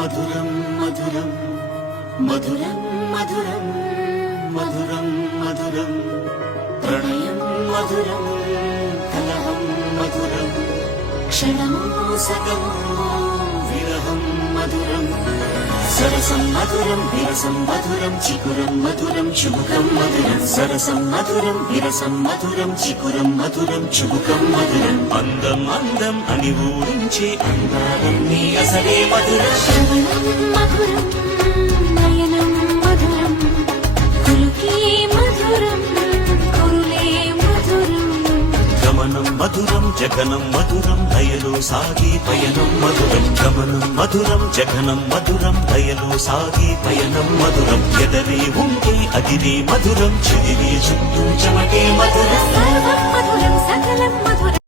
మధురం మధురం మధురం మధురం మధురం మధురం ప్రణయం మధురం కలహం మధురం క్షణము సగము విరహం మధురం సరసం మధురం విరసం మధురం చికురం మధురం చుబుకం మధురం సరసం మధురం విరసం మధురం చికురం మధురం చుబుకం మధురం అందం అందం అని ఊరించే అందాలన్నీ అసలే మధురం శ్రవణం మధురం నయనం మధురం కులుకే మధురం కురులే మధురం గమనం మధురం జగనం మధురం దయలో సాగి పయనం మధురం గమనం మధురం జగనం మధురం దయలో సాగి పయనం మధురం ఎదరే ఉంటే అదిరే మధురం చెదిరే చుట్టూ చెమటే మధురం సర్వం మధురం సకలం మధురం